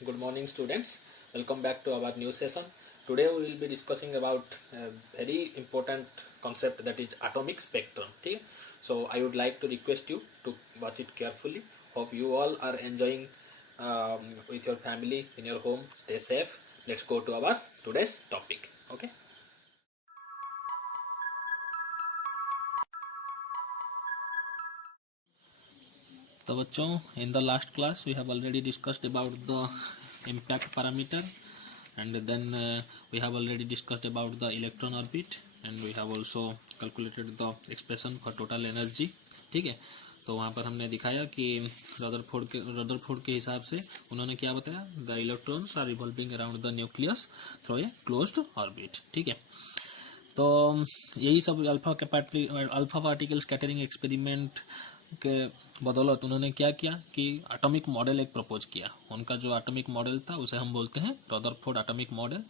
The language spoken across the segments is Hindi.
Good morning, students. Welcome back to our new session. Today we will be discussing about a very important concept, that is atomic spectrum. Okay? So I would like to request you to watch it carefully. Hope you all are enjoying with your family in your home. Stay safe. Let's go to our today's topic. Okay. तो बच्चों, in the last class we have already discussed about the impact parameter, and then we have already discussed about the electron orbit, and we have also calculated the expression for total energy. ठीक है, तो वहाँ पर हमने दिखाया कि रदरफोर्ड के हिसाब से उन्होंने क्या बताया, the electrons are revolving around the nucleus through a closed orbit. ठीक है, तो यही सब अल्फा पार्टिकल स्कैटरिंग एक्सपेरिमेंट के बदौलत उन्होंने क्या किया कि एटॉमिक मॉडल एक प्रपोज किया. उनका जो एटॉमिक मॉडल था उसे हम बोलते हैं Rutherford atomic model,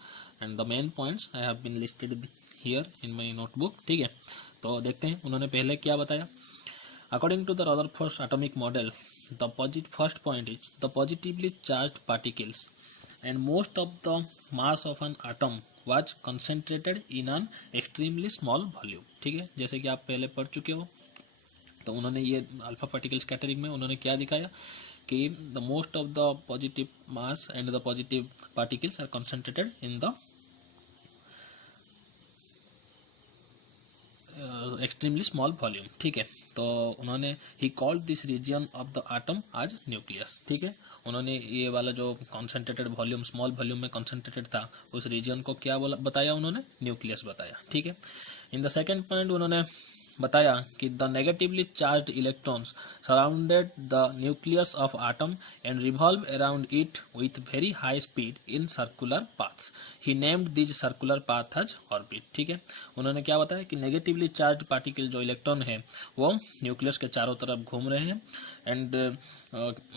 and the main points I have been listed here in my notebook. ठीक है, तो देखते हैं उन्होंने पहले क्या बताया. According to the Rutherford atomic model, the first point is the positively charged particles and most of the mass of an atom was concentrated in an extremely small volume. ठीक है, जैसे कि आप पहले पढ़ चुके हो. तो उन्होंने ये अल्फा पार्टिकल स्कैटरिंग में उन्होंने क्या दिखाया कि the most of the positive mass and the positive particles are concentrated in the extremely small volume. ठीक है, तो उन्होंने ही called this region of the atom as nucleus. ठीक है, उन्होंने ये वाला जो कॉन्सेंट्रेटेड वॉल्यूम, स्मॉल वॉल्यूम में कॉन्सेंट्रेटेड था, उस रीजन को क्या बताया उन्होंने, न्यूक्लियस बताया. ठीक है, इन द सेकेंड पॉइंट उन्होंने बताया कि the negatively charged electrons surrounded the nucleus of atom and revolve around it with very high speed in circular paths. He named these circular path as orbit. ठीक है, उन्होंने क्या बताया कि नेगेटिवली चार्ज्ड पार्टिकल जो इलेक्ट्रॉन है वो न्यूक्लियस के चारों तरफ घूम रहे हैं, एंड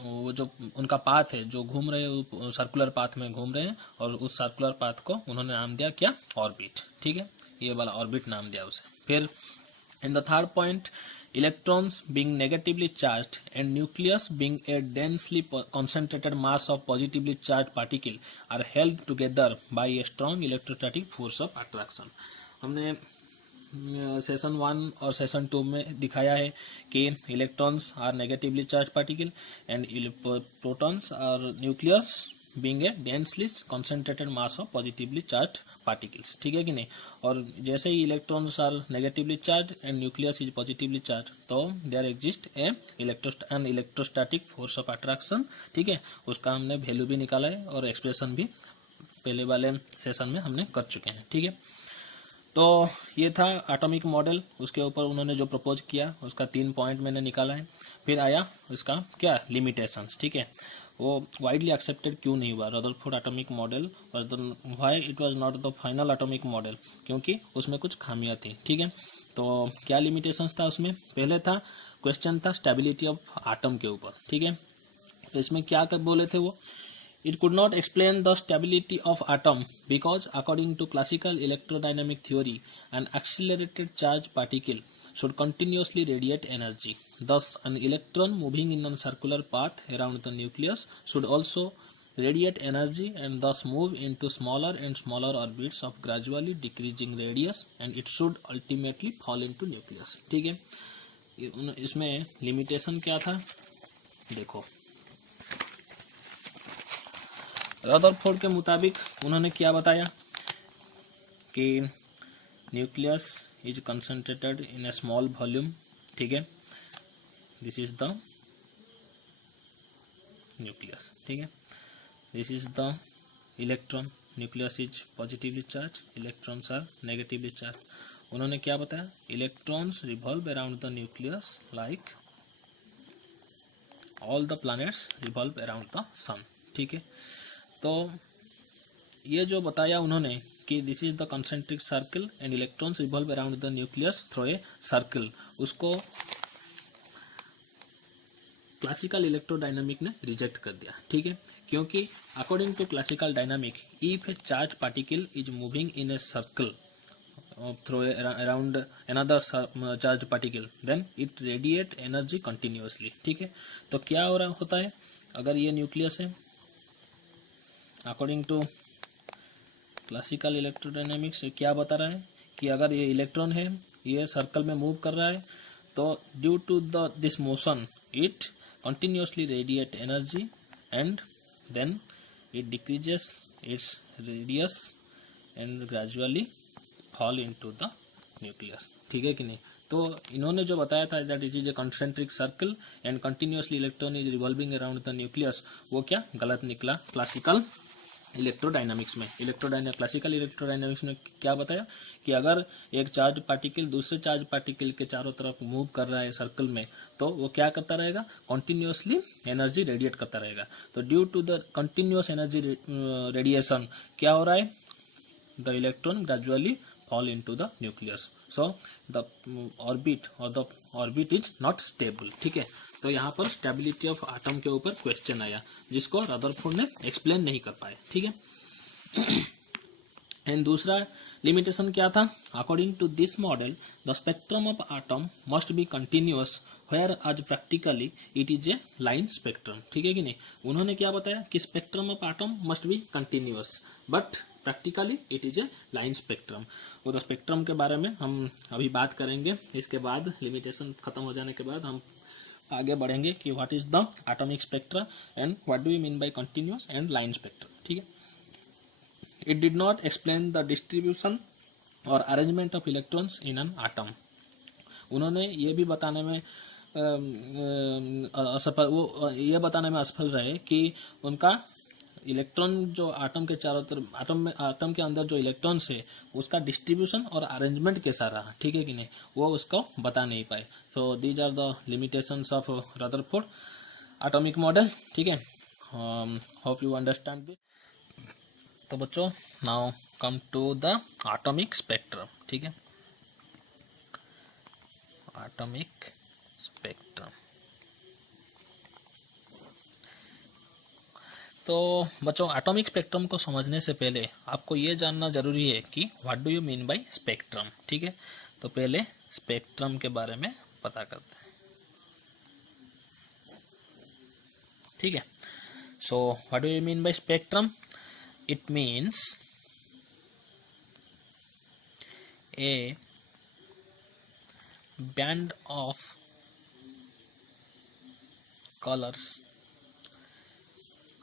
वो जो उनका पाथ है जो घूम रहे हैं सर्कुलर पाथ में घूम रहे हैं, और उस सर्कुलर पाथ को उन्होंने नाम दिया क्या, ऑर्बिट. ठीक है, ये वाला ऑर्बिट नाम दिया उसे. फिर in the third point, electrons being negatively charged and nucleus being a densely concentrated mass of positively charged particle are held together by a strong electrostatic force of attraction. हमने सेशन 1 और सेशन 2 में दिखाया है कि electrons are negatively charge particle and protons are nucleus being a densely concentrated mass of positively charge particles. ठीक है कि नहीं, और जैसे ही electrons are negatively charge and nucleus is positively charge, तो there exist an electrostatic force of attraction. ठीक है, उसका हमने वैल्यू भी निकाला है और एक्सप्रेशन भी पहले वाले सेशन में हमने कर चुके हैं. ठीक है, तो ये था एटॉमिक मॉडल. उसके ऊपर उन्होंने जो प्रपोज किया उसका 3 पॉइंट मैंने निकाला है. फिर आया इसका क्या, लिमिटेशंस. ठीक है, वो वाइडली एक्सेप्टेड क्यों नहीं हुआ Rutherford atomic model, why it was not the final atomic model, क्योंकि उसमें कुछ खामियां थी. ठीक है, तो क्या लिमिटेशंस था उसमें. पहले था क्वेश्चन था स्टेबिलिटी ऑफ एटम के ऊपर. ठीक है, तो इसमें क्या बोले थे वो, it could not explain the stability of atom because according to classical electrodynamic theory an accelerated charged particle should continuously radiate energy. Thus an electron moving in a circular path around the nucleus should also radiate energy and thus move into smaller and smaller orbits of gradually decreasing radius, and it should ultimately fall into nucleus. ठीक है, इसमें लिमिटेशन क्या था देखो. रदरफोर्ड के मुताबिक उन्होंने क्या बताया कि nucleus is concentrated in a small volume. ठीक है, दिस इज द न्यूक्लियस. ठीक है, this is the electron. Nucleus is positively charge, electrons are negatively charge. उन्होंने क्या बताया, electrons revolve around the nucleus like all the planets revolve around the sun. ठीक है, तो ये जो बताया उन्होंने कि this is the concentric circle and electrons revolve around the nucleus through a circle, उसको क्लासिकल इलेक्ट्रोडायनामिक ने रिजेक्ट कर दिया. ठीक है, क्योंकि according to classical dynamic if a charge particle is moving in a circle through around another charged particle then it radiate energy continuously. ठीक है, तो क्या हो रहा होता है, अगर ये न्यूक्लियस है अकॉर्डिंग टू क्लासिकल इलेक्ट्रोडायनेमिक्स क्या बता रहा है कि अगर ये इलेक्ट्रॉन है, ये सर्कल में मूव कर रहा है, तो due to this motion it continuously radiate energy and then it decreases its radius and gradually fall into the nucleus. ठीक है कि नहीं? तो इन्होंने जो बताया था that it is a concentric circle and continuously electron is revolving around the nucleus, वो क्या गलत निकला क्लासिकल इलेक्ट्रोडायनामिक्स में। क्लासिकल इलेक्ट्रोडायनामिक्स में क्या बताया कि अगर एक चार्ज पार्टिकल दूसरे चार्ज पार्टिकल के चारों तरफ मूव कर रहा है सर्कल में, तो वो क्या करता रहेगा, कंटिन्यूसली एनर्जी रेडिएट करता रहेगा। तो due to the continuous energy radiation क्या हो रहा है, the electron gradually fall into the nucleus, so the orbit is not stable। ठीक है, तो यहाँ पर स्टेबिलिटी ऑफ एटम के ऊपर क्वेश्चन आया जिसको रदरफोर्ड ने एक्सप्लेन नहीं कर पाए। ठीक है। एंड दूसरा लिमिटेशन क्या था, according to this model the spectrum of atom must be continuous whereas practically it is a line spectrum. ठीक है कि नहीं? उन्होंने क्या बताया कि spectrum of atom must be continuous but practically it is a line spectrum. और तो स्पेक्ट्रम के बारे में हम अभी बात करेंगे, इसके बाद लिमिटेशन खत्म हो जाने के बाद हम आगे बढ़ेंगे कि what is the atomic spectra and what do you mean by continuous and line spectrum. ठीक है। It did not explain the distribution और arrangement of electrons in an atom. उन्होंने ये भी बताने में बताने में असफल रहे कि उनका इलेक्ट्रॉन जो एटम के चारों तरफ एटम के अंदर जो इलेक्ट्रॉन्स है उसका डिस्ट्रीब्यूशन और अरेंजमेंट कैसा रहा। ठीक है कि नहीं? वो उसको बता नहीं पाए। So these are the limitations of Rutherford atomic model. ठीक है, होप यू अंडरस्टैंड दिस। तो बच्चों now come to the atomic spectrum. ठीक है, एटॉमिक स्पेक्ट्रम। तो बच्चों एटॉमिक स्पेक्ट्रम को समझने से पहले आपको ये जानना जरूरी है कि what do you mean bye spectrum. ठीक है, तो पहले स्पेक्ट्रम के बारे में पता करते हैं। ठीक है, so what do you mean bye spectrum? It means a band of colours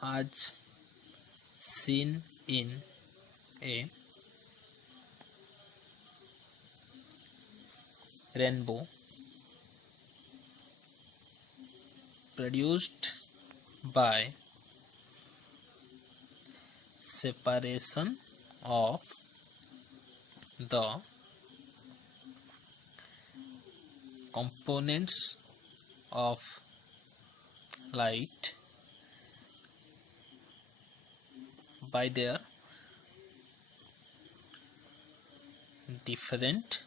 as seen in a rainbow produced by separation of the components of light by their different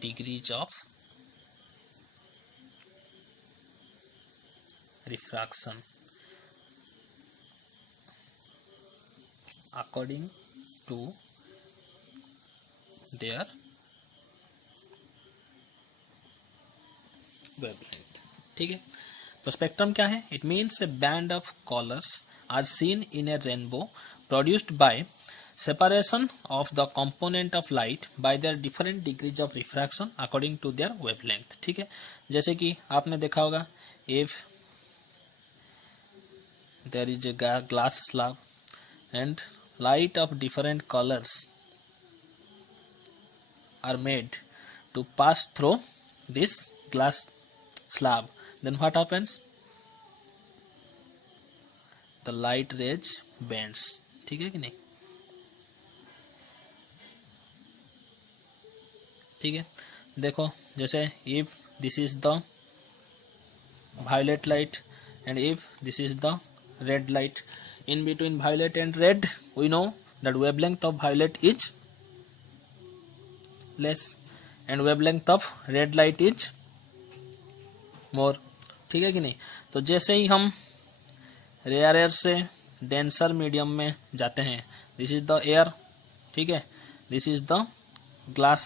degrees of refraction according to their wavelength। ठीक है, तो स्पेक्ट्रम क्या है? It means a band of colours are seen in a rainbow produced by separation of the component of light by their different degrees of refraction according to their wavelength. ठीक है, जैसे कि आपने देखा होगा if there is a glass slab and light of different colours are made to pass through this glass slab, then what happens? The light rays bends। ठीक है कि नहीं? ठीक है, देखो जैसे if this is the violet light and if this is the red light, in between violet and red we know that wavelength of violet is less and wavelength of red light is मोर। ठीक है कि नहीं? तो जैसे ही हम रेयर एयर से डेंसर मीडियम में जाते हैं, दिस इज द एयर। ठीक है, this is the glass,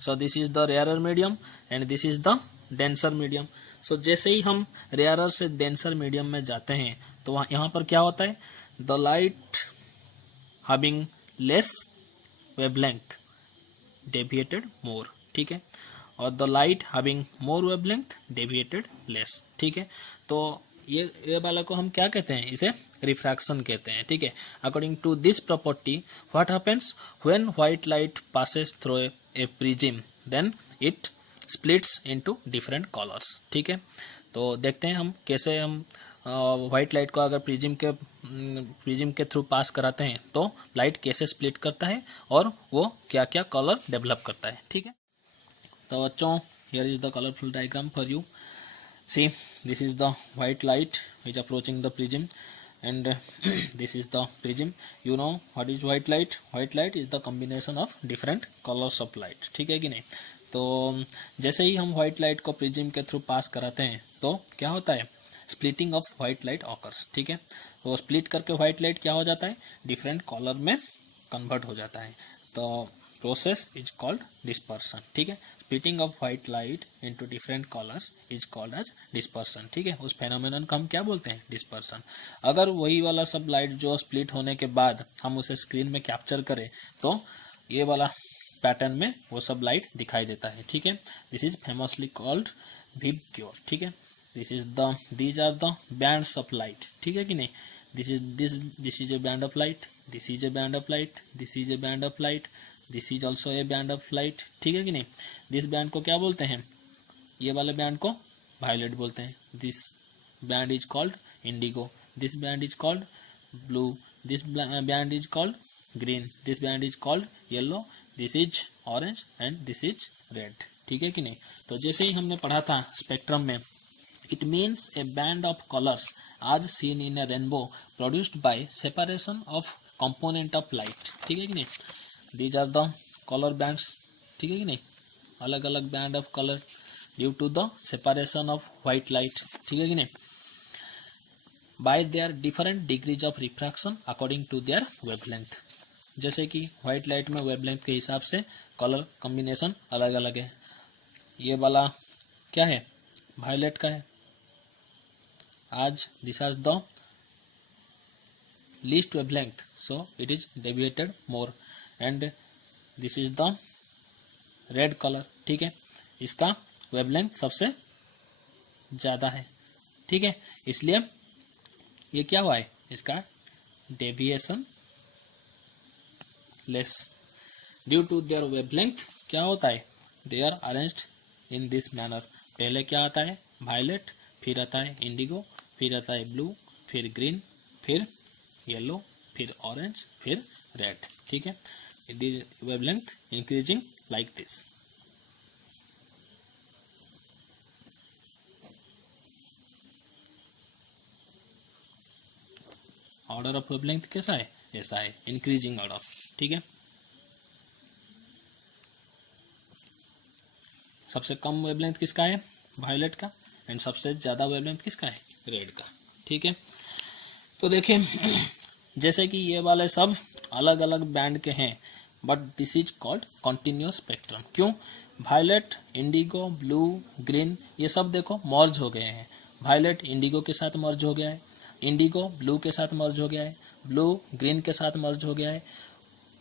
so this is the rare medium and this is the denser medium. So जैसे ही हम रेयरर से डेंसर मीडियम में जाते हैं तो वहाँ यहाँ पर क्या होता है, the light having less wavelength deviated more, ठीक है, और the light having more wavelength deviated less, ठीक है। तो ये वाला को हम क्या कहते हैं, इसे रिफ्रैक्शन कहते हैं, ठीक है। According to this property what happens when white light passes through a prism then it splits into different colours, ठीक है। तो देखते हैं हम कैसे हम व्हाइट लाइट को अगर प्रिज्म के थ्रू पास कराते हैं तो लाइट कैसे स्प्लिट करता है और वो क्या क्या कलर डेवलप करता है, ठीक है। तो बच्चों, here is the colourful diagram for you. See, this is the white light which approaching the prism, and this is the prism. You know what is white light? White light is the combination of different colors of light, ठीक है कि नहीं। तो जैसे ही हम व्हाइट लाइट को प्रिज्म के थ्रू पास कराते हैं तो क्या होता है, splitting of white light occurs, ठीक है। वो स्प्लिट करके व्हाइट लाइट क्या हो जाता है, डिफरेंट कलर में कन्वर्ट हो जाता है। तो प्रोसेस इज कॉल्ड डिस्पर्सन, ठीक है। Splitting of white light into different colours is called as dispersion, ठीक है। उस फेनोमेनन को हम क्या बोलते हैं, डिस्पर्सन। अगर वही वाला सब लाइट जो स्प्लिट होने के बाद हम उसे स्क्रीन में कैप्चर करें तो ये वाला पैटर्न में वो सब लाइट दिखाई देता है, ठीक है। This is famously called VIBGYOR, ठीक है। These are the bands of light, ठीक है कि नहीं। This is a band of light, this is a band of light, this is a band of light, this is also a band of light, ठीक है कि नहीं। दिस बैंड को क्या बोलते हैं, ये वाले बैंड को वायलेट बोलते हैं। This band is called Indigo, this band is called blue, this band is called green, this band is called yellow, this is orange and this is red, ठीक है कि नहीं। तो जैसे ही हमने पढ़ा था स्पेक्ट्रम में, it means a band of colours as seen in a rainbow produced by separation of component of light, ठीक है कि नहीं। These are the colour bands, ठीक है कि नहीं, अलग अलग band of colour due to the separation of white light, ठीक है कि नहीं, by their different degrees of refraction according to their wavelength. जैसे कि व्हाइट लाइट में वेवलेंथ के हिसाब से कलर कॉम्बिनेशन अलग अलग है। ये वाला क्या है, वायलेट का है आज, this is the least wavelength, so it is deviated more, and this is the red color, ठीक है, इसका वेवलेंथ सबसे ज्यादा है, ठीक है। इसलिए ये क्या हुआ है, इसका deviation less due to their wavelength. क्या होता है, they are arranged in this manner. पहले क्या आता है, वायलेट, फिर आता है इंडिगो, फिर आता है ब्लू, फिर ग्रीन, फिर येलो, फिर ऑरेंज, फिर रेड, ठीक है। Wavelength increasing like this. Order of wavelength कैसा है, ऐसा है, इंक्रीजिंग ऑर्डर, ठीक है। सबसे कम वेवलेंथ किसका है, वायलेट का, एंड सबसे ज्यादा वेवलेंथ किसका है, रेड का, ठीक है। तो देखिए जैसे कि ये वाले सब अलग अलग बैंड के हैं, but this is called continuous spectrum. क्यों, वायलेट, इंडिगो, ब्लू, ग्रीन ये सब देखो मर्ज हो गए हैं। वायलेट इंडिगो के साथ मर्ज हो गया है, इंडिगो ब्लू के साथ मर्ज हो गया है, ब्लू ग्रीन के साथ मर्ज हो गया है,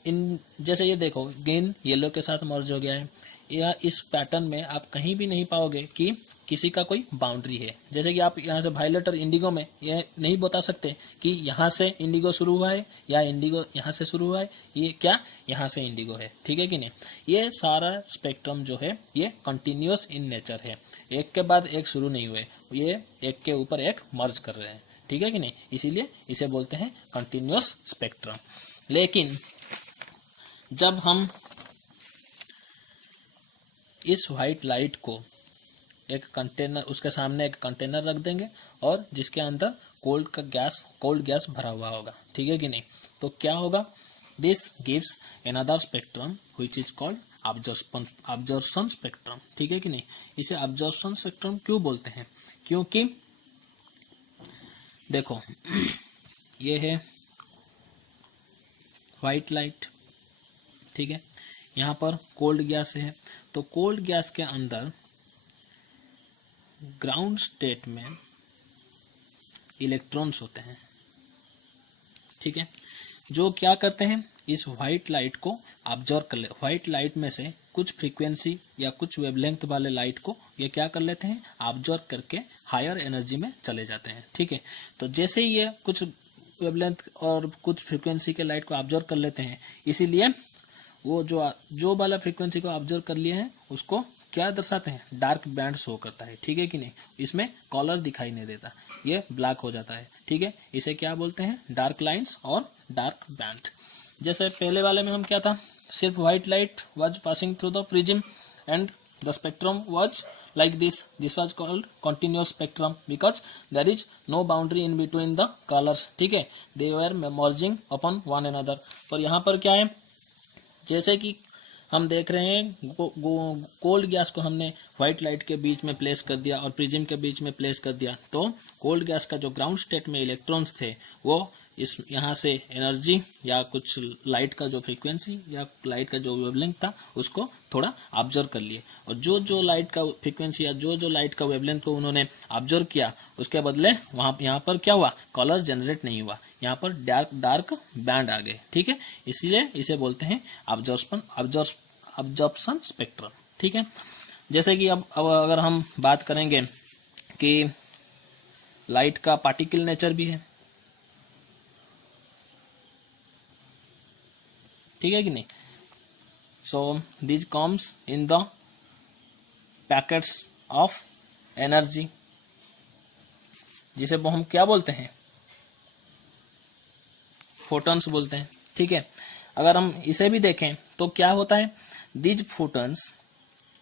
इन जैसे ये देखो ग्रीन येलो के साथ मर्ज हो गया है। या इस पैटर्न में आप कहीं भी नहीं पाओगे कि किसी का कोई बाउंड्री है। जैसे कि आप यहाँ से वायलेट और इंडिगो में ये नहीं बता सकते कि यहाँ से इंडिगो शुरू हुआ है या इंडिगो यहाँ से शुरू हुआ है, ये क्या यहाँ से इंडिगो है, ठीक है कि नहीं। ये सारा स्पेक्ट्रम जो है ये कंटिन्यूअस इन नेचर है, एक के बाद एक शुरू नहीं हुए, ये एक के ऊपर एक मर्ज कर रहे हैं, ठीक है कि नहीं। इसीलिए इसे बोलते हैं कंटिन्यूअस स्पेक्ट्रम। लेकिन जब हम इस व्हाइट लाइट को एक कंटेनर, उसके सामने एक कंटेनर रख देंगे और जिसके अंदर कोल्ड गैस भरा हुआ होगा, ठीक है कि नहीं, तो क्या होगा, this gives another spectrum which is called absorption spectrum, ठीक है कि नहीं। इसे अब्जॉर्प्शन स्पेक्ट्रम क्यों बोलते हैं, क्योंकि देखो ये है व्हाइट लाइट, ठीक है, यहाँ पर कोल्ड गैस है, तो कोल्ड गैस के अंदर ग्राउंड स्टेट में इलेक्ट्रॉन्स होते हैं, ठीक है, जो क्या करते हैं, इस व्हाइट लाइट को ऑब्जर्व कर ले, व्हाइट लाइट में से कुछ फ्रीक्वेंसी या कुछ वेवलेंथ वाले लाइट को ये क्या कर लेते हैं, ऑब्जर्व करके हायर एनर्जी में चले जाते हैं, ठीक है। तो जैसे ही ये कुछ वेवलेंथ और कुछ फ्रीक्वेंसी के लाइट को ऑब्जर्व कर लेते हैं, इसीलिए वो जो वाला फ्रीक्वेंसी को ऑब्जर्व कर लिए हैं उसको क्या दर्शाते हैं, डार्क बैंड शो करता है, ठीक है कि नहीं, इसमें कलर दिखाई नहीं देता, ये ब्लैक हो जाता है, ठीक है। इसे क्या बोलते हैं, डार्क लाइंस और डार्क बैंड। जैसे पहले वाले में हम क्या था, सिर्फ white light was passing through the prism and the spectrum was like this was called continuous spectrum because there is no boundary in between the colors, ठीक है, they were merging upon one another। पर यहाँ पर क्या है, जैसे कि हम देख रहे हैं कोल्ड गैस को हमने व्हाइट लाइट के बीच में प्लेस कर दिया और प्रिज्म के बीच में प्लेस कर दिया, तो कोल्ड गैस का जो ग्राउंड स्टेट में इलेक्ट्रॉन्स थे वो इस यहाँ से एनर्जी या कुछ लाइट का जो फ्रीक्वेंसी या लाइट का जो वेवलेंथ था उसको थोड़ा ऑब्जर्व कर लिए, और जो लाइट का फ्रीक्वेंसी या जो लाइट का वेवलेंथ को उन्होंने ऑब्जर्व किया उसके बदले वहाँ यहाँ पर क्या हुआ, कलर जनरेट नहीं हुआ, यहाँ पर डार्क बैंड आ गए, ठीक है। इसीलिए इसे बोलते हैं ऑब्जर्प्शन स्पेक्ट्रम, ठीक है। जैसे कि अब अगर हम बात करेंगे कि लाइट का पार्टिकल नेचर भी है, ठीक है कि नहीं। So this comes in the packets of energy, जिसे हम क्या बोलते हैं, फोटॉन्स बोलते हैं, ठीक है। अगर हम इसे भी देखें तो क्या होता है, this photons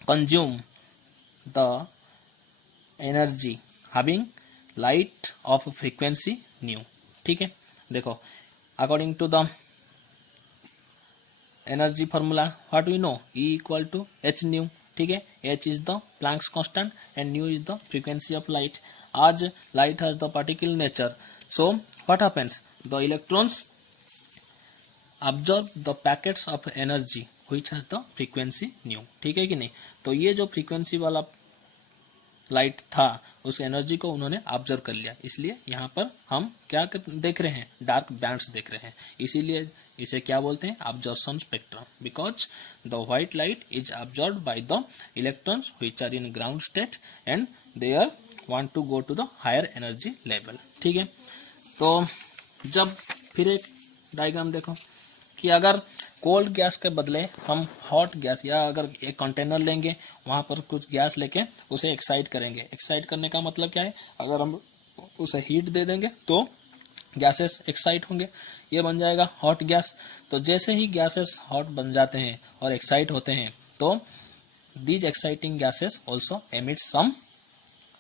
consume the energy having light of frequency nu, ठीक है। देखो according to the energy formula what we know, E equal to H nu, ठीक है। H is the Planck's constant and nu is the frequency of light. As light has the particle nature, so what happens, the electrons observe the packets of energy which has the frequency nu, ठीक है कि नहीं। तो ये जो फ्रीक्वेंसी वाला लाइट था उस एनर्जी को उन्होंने ऑब्जर्व कर लिया, इसलिए यहाँ पर हम क्या देख रहे हैं, डार्क बैंड्स देख रहे हैं, इसीलिए इसे क्या बोलते हैं, absorption spectrum, because the white light is observed by the electrons which are in ground state and they are want to go to the higher energy level, ठीक है। तो जब फिर एक डायग्राम देखो कि अगर कोल्ड गैस के बदले हम हॉट गैस या अगर एक कंटेनर लेंगे, वहां पर कुछ गैस लेके उसे एक्साइट करेंगे, एक्साइट करने का मतलब क्या है, अगर हम उसे हीट दे देंगे तो गैसेस एक्साइट होंगे, ये बन जाएगा हॉट गैस। तो जैसे ही गैसेस हॉट बन जाते हैं और एक्साइट होते हैं तो these exciting gases also emit some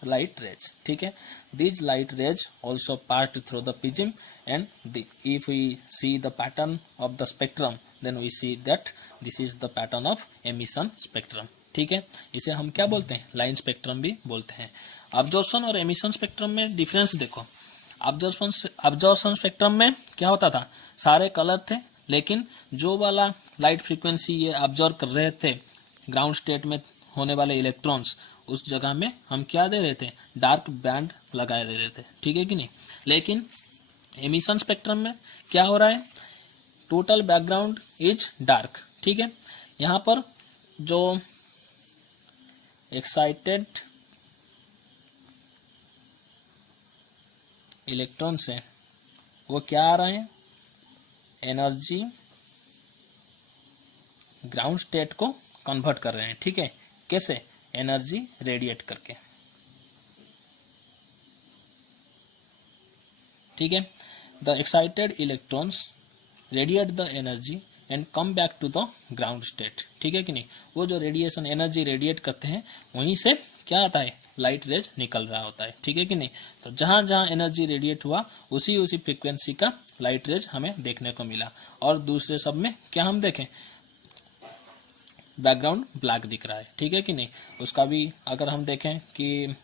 light rays, ठीक है। These light rays also passed through the prism and if we see the pattern of the spectrum then we see that this is the pattern of emission spectrum, ठीक है। इसे हम क्या बोलते हैं, लाइन स्पेक्ट्रम भी बोलते हैं। ऑब्जर्प्शन और एमिशन स्पेक्ट्रम में डिफरेंस देखो, ऑब्जर्प्शन स्पेक्ट्रम में क्या होता था, सारे कलर थे, लेकिन जो वाला लाइट फ्रीक्वेंसी ये ऑब्जर्व कर रहे थे ग्राउंड स्टेट में होने वाले इलेक्ट्रॉन्स, उस जगह में हम क्या दे रहे थे, डार्क बैंड लगाए दे रहे थे, ठीक है कि नहीं। लेकिन एमिशन स्पेक्ट्रम में क्या हो रहा है, टोटल बैकग्राउंड इज डार्क, ठीक है। यहाँ पर जो एक्साइटेड इलेक्ट्रॉन्स हैं वो क्या आ रहे हैं, एनर्जी ग्राउंड स्टेट को कन्वर्ट कर रहे हैं, ठीक है। कैसे, एनर्जी रेडिएट करके, ठीक है। The excited electrons radiate the energy and come back to the ground state, ठीक है कि नहीं। वो जो रेडिएशन एनर्जी रेडिएट करते हैं वहीं से क्या आता है, लाइट रेज निकल रहा होता है, ठीक है कि नहीं। तो जहां जहां एनर्जी रेडिएट हुआ उसी फ्रीक्वेंसी का लाइट रेज हमें देखने को मिला, और दूसरे सब में क्या हम देखें, बैकग्राउंड ब्लैक दिख रहा है, ठीक है कि नहीं। उसका भी अगर हम देखें कि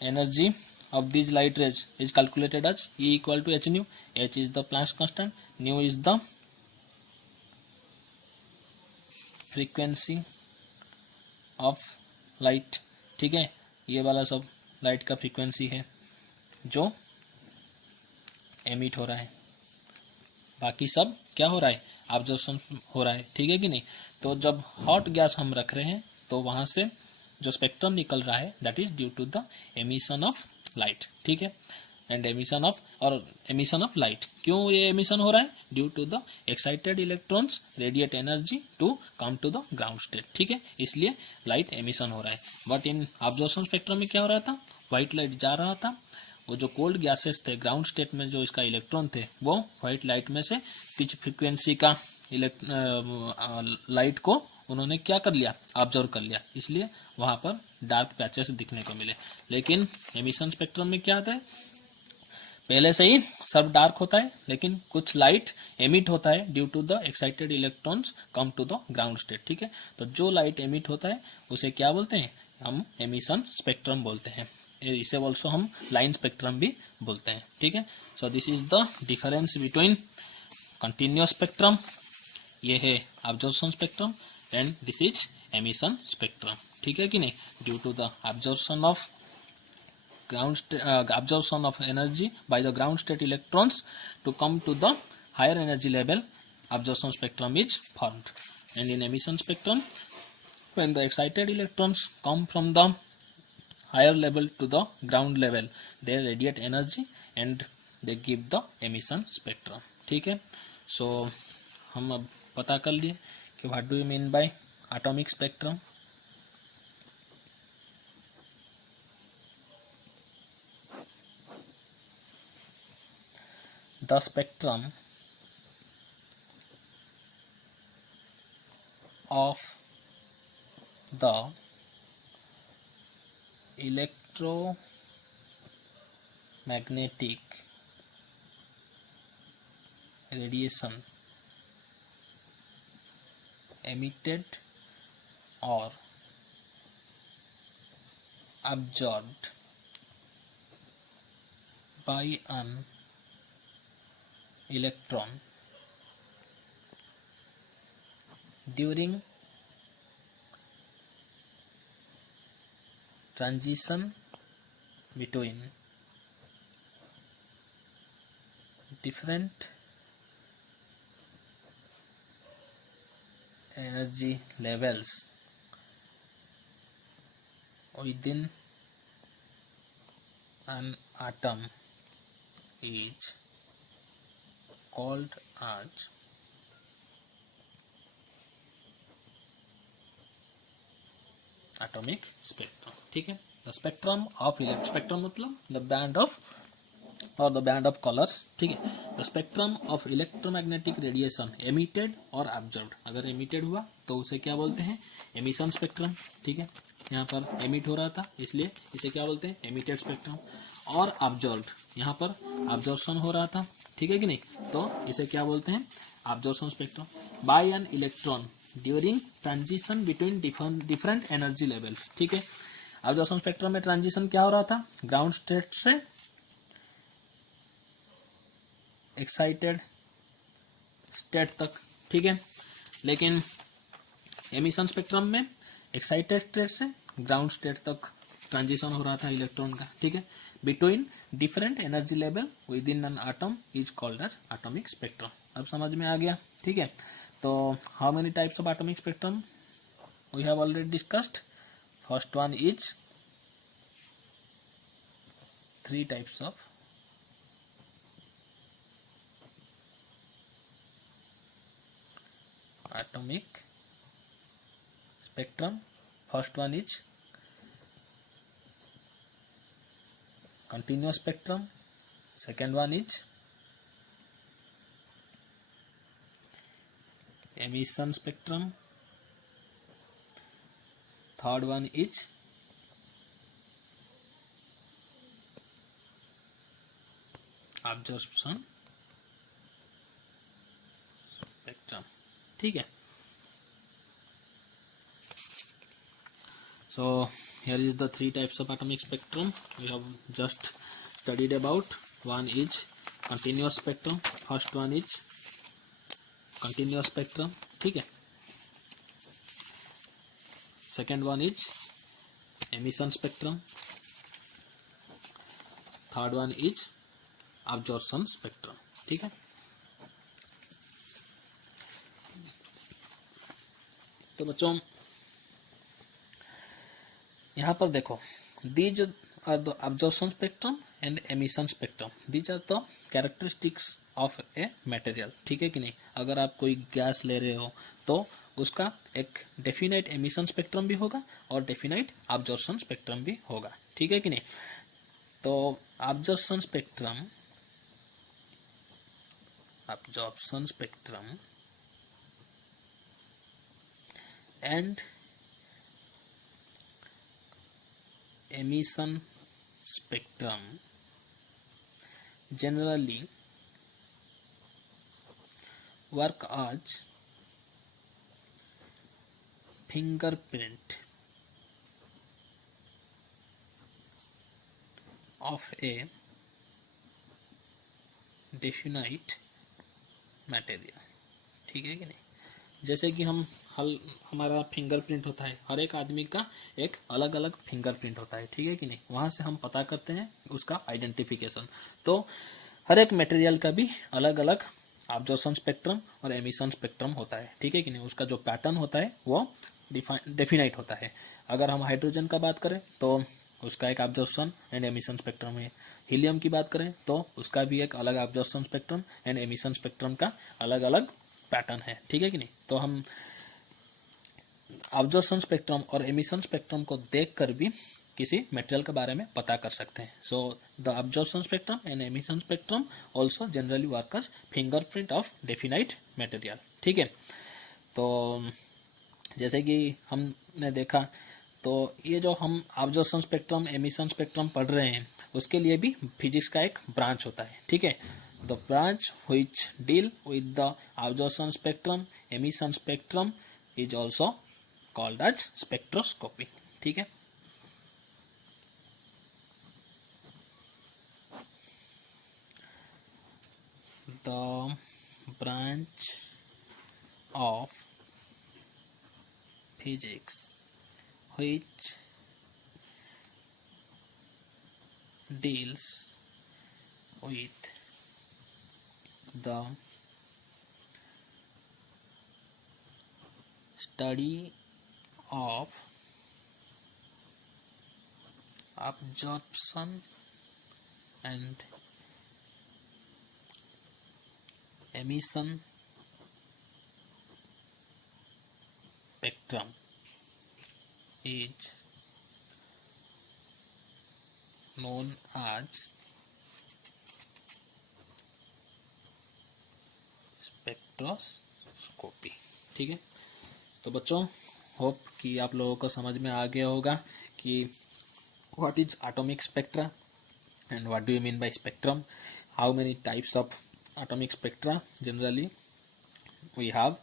energy of this light rays is calculated as E equal to H nu, H is the Planck's constant, nu is the frequency of light, ठीक है, ये वाला सब लाइट का फ्रीक्वेंसी है जो एमिट हो रहा है, बाकी सब क्या हो रहा है, ऑब्जर्वेशन हो रहा है, ठीक है कि नहीं। तो जब हॉट गैस हम रख रहे हैं तो वहां से जो स्पेक्ट्रम निकल रहा है that is due to the emission of light, ठीक है, एंड एमिशन ऑफ लाइट। क्यों ये एमिशन हो रहा है, due to the excited electrons radiate energy to come to the ground state, ठीक है, इसलिए लाइट एमिशन हो रहा है। बट इन ऑब्जर्वेशन स्पेक्ट्रम में क्या हो रहा था, व्हाइट लाइट जा रहा था, वो जो कोल्ड गैसेस थे ग्राउंड स्टेट में जो इसका इलेक्ट्रॉन थे वो व्हाइट लाइट में से पिच फ्रीक्वेंसी का लाइट को उन्होंने क्या कर लिया, ऑब्जर्व कर लिया, इसलिए वहां पर डार्क पैचेस दिखने को मिले। लेकिन एमिशन स्पेक्ट्रम में क्या आता है, पहले से ही सब डार्क होता है लेकिन कुछ लाइट एमिट होता है due to the excited electrons come to the ground state, ठीक है। तो जो लाइट एमिट होता है उसे क्या बोलते हैं, हम एमिशन स्पेक्ट्रम बोलते हैं, इसे ऑल्सो हम लाइन स्पेक्ट्रम भी बोलते हैं, ठीक है। So this is the difference between continuous spectrum, ये है observation spectrum, and this is emission spectrum, ठीक है कि नहीं। Due to the observation of absorption of energy by the ground state electrons to come to the higher energy level, absorption spectrum is formed. And in emission spectrum, when the excited electrons come from the higher level to the ground level, they radiate energy and they give the emission spectrum, ठीक है। So हम अब पता कर लिए कि what do you mean by atomic spectrum। The spectrum of the electromagnetic radiation emitted or absorbed by an electron during transition between different energy levels within an atom is called as atomic spectrum, ठीक है। द स्पेक्ट्रम ऑफ स्पेक्ट्रम मतलब द बैंड ऑफ और द बैंड ऑफ कलर्स, ठीक है। The spectrum of electromagnetic radiation emitted और ऑब्जर्व्ड, अगर एमिटेड हुआ तो उसे क्या बोलते हैं, एमिशन स्पेक्ट्रम, ठीक है। यहाँ पर एमिट हो रहा था इसलिए इसे क्या बोलते हैं, एमिटेड स्पेक्ट्रम। और ऑब्जर्व्ड, यहाँ पर ऑब्जर्वेशन हो रहा था, ठीक है कि नहीं, तो इसे क्या बोलते हैं, observation spectrum. By an electron during transition between different energy levels, ठीक है। ऑब्जर्वेशन स्पेक्ट्रम में ट्रांजिशन क्या हो रहा था, ग्राउंड स्टेट से एक्साइटेड स्टेट तक, ठीक है। लेकिन एमिशन स्पेक्ट्रम में एक्साइटेड स्टेट से ग्राउंड स्टेट तक ट्रांजिशन हो रहा था इलेक्ट्रॉन का, ठीक है। Between different energy level within an atom is called as atomic spectrum. अब समझ में आ गया, ठीक है। तो how many types of atomic spectrum we have already discussed. First one is 3 types of atomic spectrum. First one is continuous spectrum, second one is emission spectrum, third one is absorption spectrum, ठीक है। So here is the 3 types of atomic spectrum we have just studied about. One is continuous spectrum, first one is continuous spectrum, ठीक है। Second one is emission spectrum, third one is absorption spectrum. ठीक है, तो बच्चों यहाँ पर देखो, these are the absorption spectrum and emission spectrum. These are the characteristics of a material. ठीक है कि नहीं? अगर आप कोई गैस ले रहे हो तो उसका एक डेफिनाइट एमिशन स्पेक्ट्रम भी होगा और डेफिनाइट अब्जॉर्प्शन स्पेक्ट्रम भी होगा. ठीक है कि नहीं? तो absorption spectrum and emission spectrum generally work as fingerprint of a definite material. ठीक है कि नहीं? जैसे कि हमारा फिंगरप्रिंट होता है, हर एक आदमी का एक अलग अलग फिंगरप्रिंट होता है. ठीक है कि नहीं? वहां से हम पता करते हैं उसका आइडेंटिफिकेशन. तो हर एक मटेरियल का भी अलग अलग अब्जॉर्प्शन स्पेक्ट्रम और एमिशन स्पेक्ट्रम होता है. ठीक है कि नहीं? उसका जो पैटर्न होता है वो डेफिनाइट होता है. अगर हम हाइड्रोजन का बात करें तो उसका एक अब्जॉर्प्शन एंड एमिशन स्पेक्ट्रम है. हीलियम की बात करें तो उसका भी एक अलग absorption spectrum and emission spectrum का अलग अलग पैटर्न है. ठीक है कि नहीं? तो हम अब्जॉर्प्शन स्पेक्ट्रम और एमिशन स्पेक्ट्रम को देखकर भी किसी मटेरियल के बारे में पता कर सकते हैं. So the absorption spectrum and emission spectrum also generally work as fingerprint of definite material. ठीक है, तो जैसे कि हमने देखा, तो ये जो हम अब्जॉर्प्शन स्पेक्ट्रम एमिशन स्पेक्ट्रम पढ़ रहे हैं उसके लिए भी फिजिक्स का एक ब्रांच होता है. ठीक है, the branch which deal with the absorption spectrum emission spectrum is also called as spectroscopy. ठीक है, the branch of physics which deals with the study of absorption and emission spectrum is known as spectroscopy. ठीक है, तो बच्चों होप कि आप लोगों को समझ में आ गया होगा कि what is atomic spectra and what do you mean bye spectrum, how many types of atomic spectra generally we have,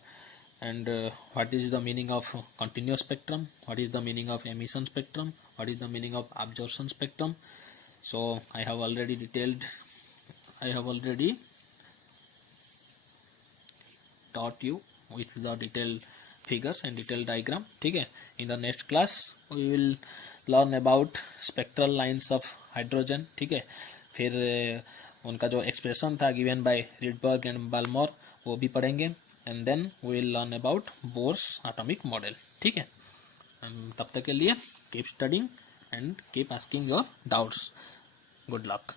and what is the meaning of continuous spectrum, what is the meaning of emission spectrum, what is the meaning of absorption spectrum. So I have already taught you with the detailed figures and detailed diagram. ठीक है, in the next class we will learn about spectral lines of hydrogen. ठीक है, फिर उनका जो एक्सप्रेशन था given by Rydberg and Balmer वो भी पढ़ेंगे. And then we will learn about Bohr's atomic model. ठीक है, तब तक के लिए keep studying and keep asking your doubts. Good luck.